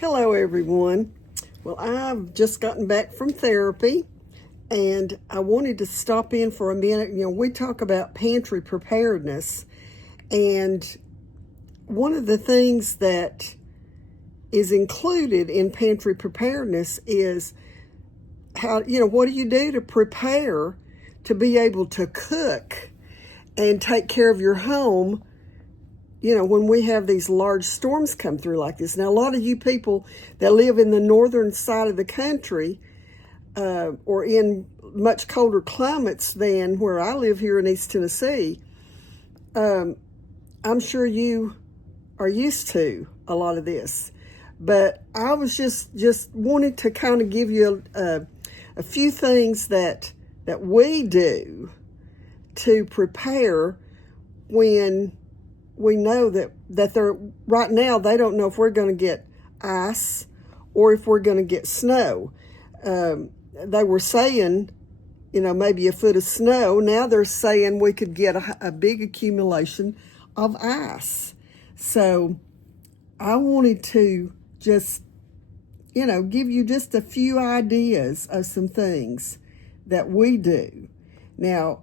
Hello, everyone. Well, I've just gotten back from therapy and I wanted to stop in for a minute. We talk about pantry preparedness, and one of the things that is included in pantry preparedness is what do you do to prepare to be able to cook and take care of your home when we have these large storms come through like this. Now, a lot of you people that live in the northern side of the country or in much colder climates than where I live here in East Tennessee, I'm sure you are used to a lot of this. But I was just wanted to kind of give you a few things that we do to prepare when we know that they're right now. They don't know if we're going to get ice or if we're going to get snow. They were saying, maybe a foot of snow. Now they're saying we could get a big accumulation of ice. So I wanted to just, give you just a few ideas of some things that we do. Now,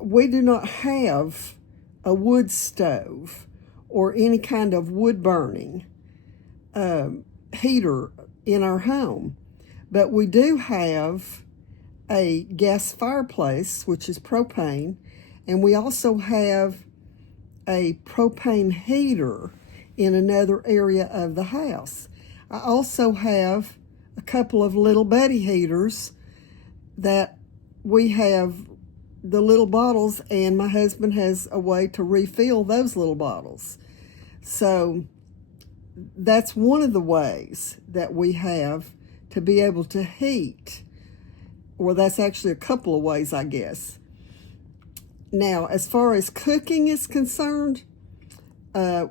we do not have a wood stove or any kind of wood burning heater in our home, but we do have a gas fireplace, which is propane, and we also have a propane heater in another area of the house. I also have a couple of little buddy heaters that we have the little bottles, and my husband has a way to refill those little bottles. So that's one of the ways that we have to be able to heat, or that's actually a couple of ways, I guess. Now, as far as cooking is concerned,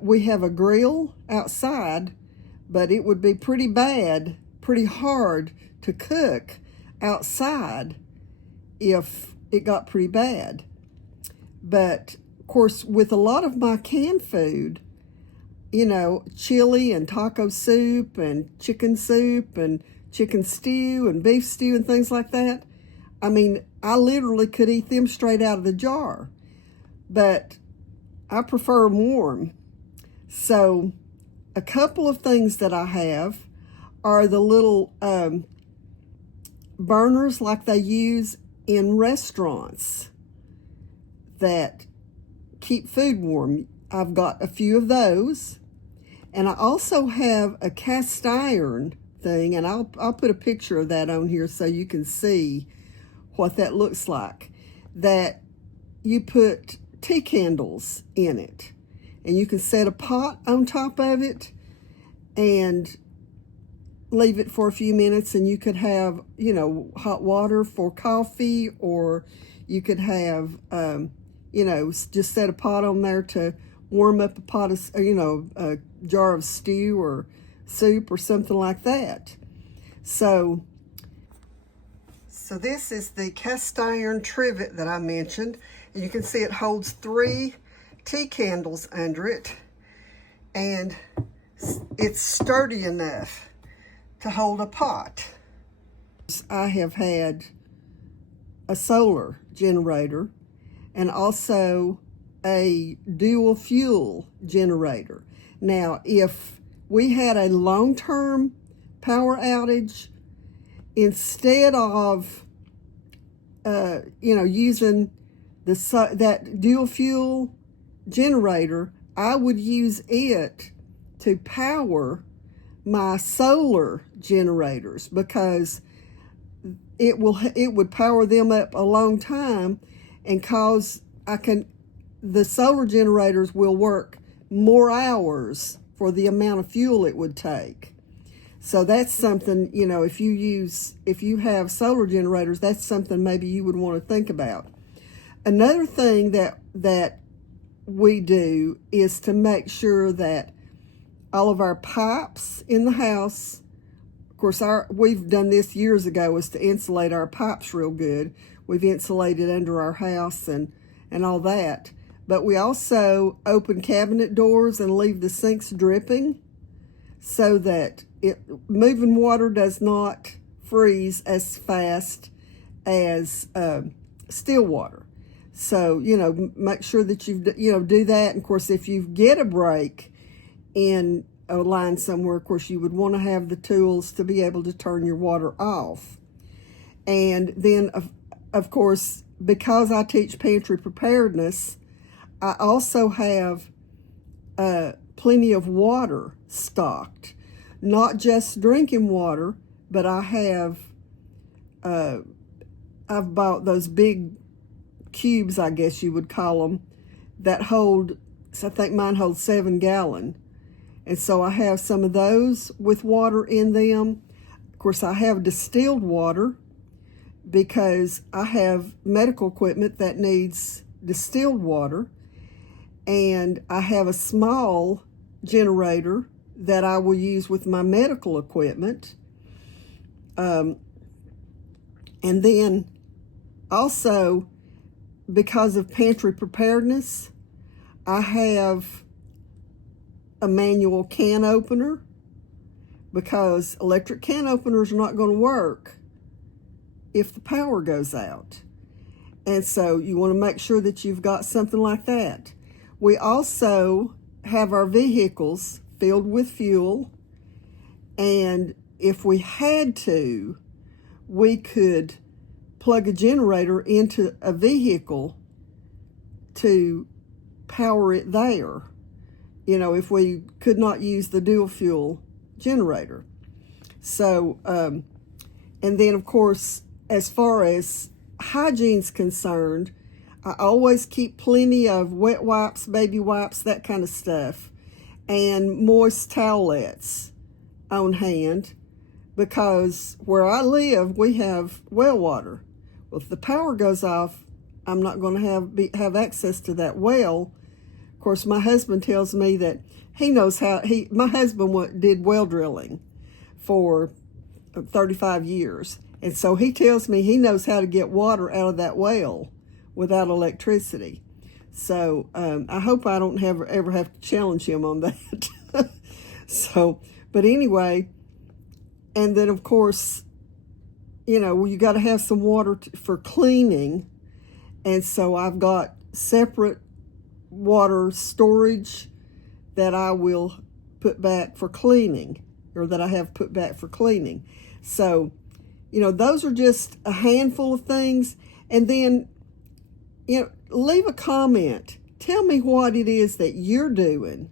we have a grill outside, but it would be pretty hard to cook outside if it got pretty bad. But of course, with a lot of my canned food, chili and taco soup and chicken stew and beef stew and things like that, I literally could eat them straight out of the jar. But I prefer them warm. So a couple of things that I have are the little burners like they use in restaurants that keep food warm. I've got a few of those, and I also have a cast iron thing, and I'll put a picture of that on here so you can see what that looks like. That you put tea candles in it, and you can set a pot on top of it and leave it for a few minutes, and you could have, hot water for coffee, or you could have, just set a pot on there to warm up a pot of, a jar of stew or soup or something like that. So this is the cast iron trivet that I mentioned. And you can see it holds 3 tea candles under it, and it's sturdy enough to hold a pot. I have had a solar generator and also a dual fuel generator. Now, if we had a long-term power outage, instead of using that dual fuel generator, I would use it to power my solar generators, because it would power them up a long time, and the solar generators will work more hours for the amount of fuel it would take. So that's something, if you have solar generators, that's something maybe you would want to think about. Another thing that we do is to make sure that all of our pipes in the house, of course, we've done this years ago, is to insulate our pipes real good. We've insulated under our house and all that. But we also open cabinet doors and leave the sinks dripping so that moving water does not freeze as fast as still water. So, make sure that do that. And of course, if you get a break in a line somewhere, of course, you would want to have the tools to be able to turn your water off. And then, of course, because I teach pantry preparedness, I also have plenty of water stocked. Not just drinking water, but I've bought those big cubes, I guess you would call them, that hold, so I think mine holds 7 gallon. And so I have some of those with water in them. Of course, I have distilled water because I have medical equipment that needs distilled water. And I have a small generator that I will use with my medical equipment. And then also, because of pantry preparedness, I have a manual can opener, because electric can openers are not going to work if the power goes out. And so you want to make sure that you've got something like that. We also have our vehicles filled with fuel, and if we had to, we could plug a generator into a vehicle to power it there, if we could not use the dual fuel generator. So, and then of course, as far as hygiene's concerned, I always keep plenty of wet wipes, baby wipes, that kind of stuff, and moist towelettes on hand, because where I live, we have well water. Well, if the power goes off, I'm not going to have access to that well. Of course, my husband tells me that he knows how. My husband did well drilling for 35 years, and so he tells me he knows how to get water out of that well without electricity. So I hope I don't ever have to challenge him on that. So, but anyway, and then of course, you got to have some water for cleaning. And so I've got separate water storage that I will put back for cleaning, or that I have put back for cleaning. So, those are just a handful of things. And then, leave a comment. Tell me what it is that you're doing.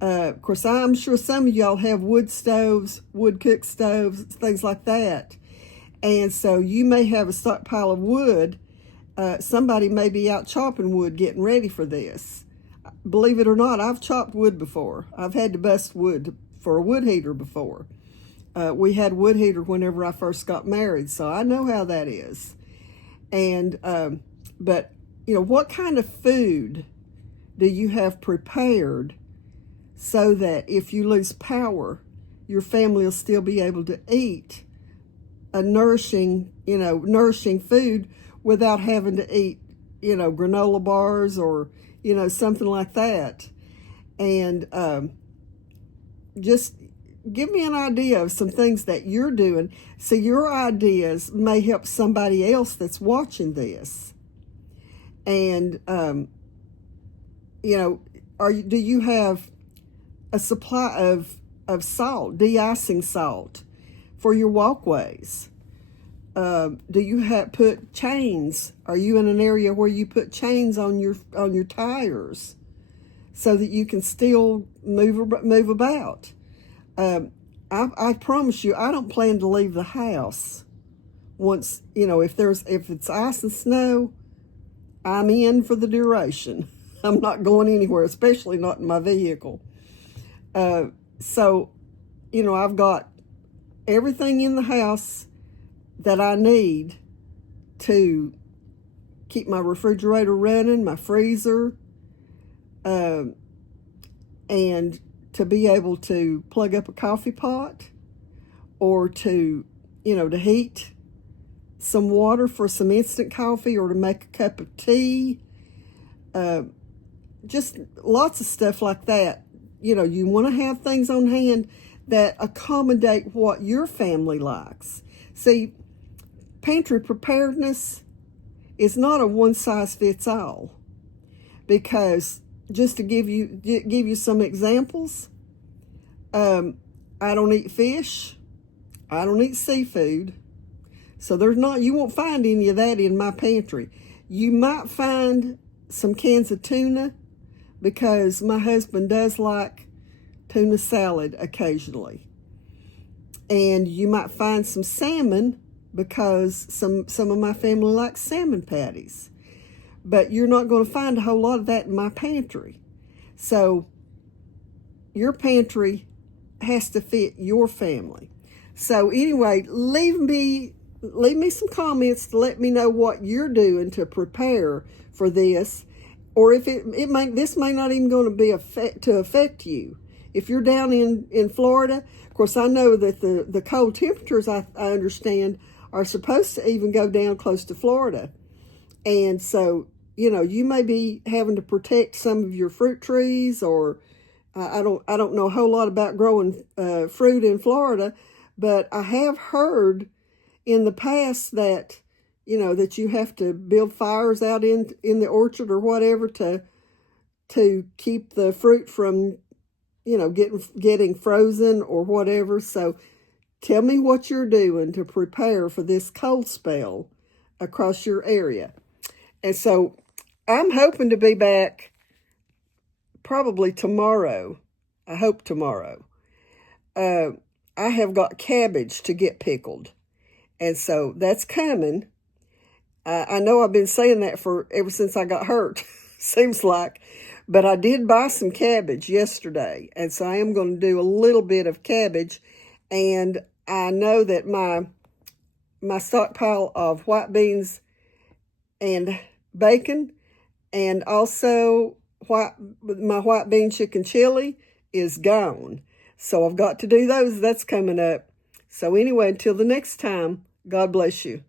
Of course, I'm sure some of y'all have wood stoves, wood cook stoves, things like that. And so you may have a stockpile of wood. Somebody may be out chopping wood, getting ready for this. Believe it or not, I've chopped wood before. I've had to bust wood for a wood heater before. We had a wood heater whenever I first got married, so I know how that is. And, but, what kind of food do you have prepared so that if you lose power, your family will still be able to eat a nourishing food without having to eat, granola bars or, something like that. And just give me an idea of some things that you're doing, so your ideas may help somebody else that's watching this. And, do you have a supply of salt, de-icing salt for your walkways? Do you put chains? Are you in an area where you put chains on your tires so that you can still move about? I promise you, I don't plan to leave the house once, if it's ice and snow, I'm in for the duration. I'm not going anywhere, especially not in my vehicle. So, I've got everything in the house that I need to keep my refrigerator running, my freezer, and to be able to plug up a coffee pot, or to heat some water for some instant coffee, or to make a cup of tea. Just lots of stuff like that. You want to have things on hand that accommodate what your family likes. See, pantry preparedness is not a one-size-fits-all, because just to give you some examples, I don't eat fish, I don't eat seafood, so you won't find any of that in my pantry. You might find some cans of tuna, because my husband does like tuna salad occasionally. And you might find some salmon, because some of my family likes salmon patties. But you're not going to find a whole lot of that in my pantry. So your pantry has to fit your family. So anyway, leave me some comments to let me know what you're doing to prepare for this, or if this may not even going to be affect you. If you're down in Florida, of course, I know that the cold temperatures, I understand, are supposed to even go down close to Florida. And so, you may be having to protect some of your fruit trees, or I don't know a whole lot about growing fruit in Florida, but I have heard in the past that, that you have to build fires out in the orchard or whatever to keep the fruit from, getting frozen or whatever. So tell me what you're doing to prepare for this cold spell across your area. And so I'm hoping to be back probably tomorrow. I hope tomorrow. I have got cabbage to get pickled. And so that's coming. I know I've been saying that ever since I got hurt, seems like. But I did buy some cabbage yesterday. And so I am going to do a little bit of cabbage. And I know that my stockpile of white beans and bacon, and also my white bean chicken chili is gone. So I've got to do those. That's coming up. So anyway, until the next time, God bless you.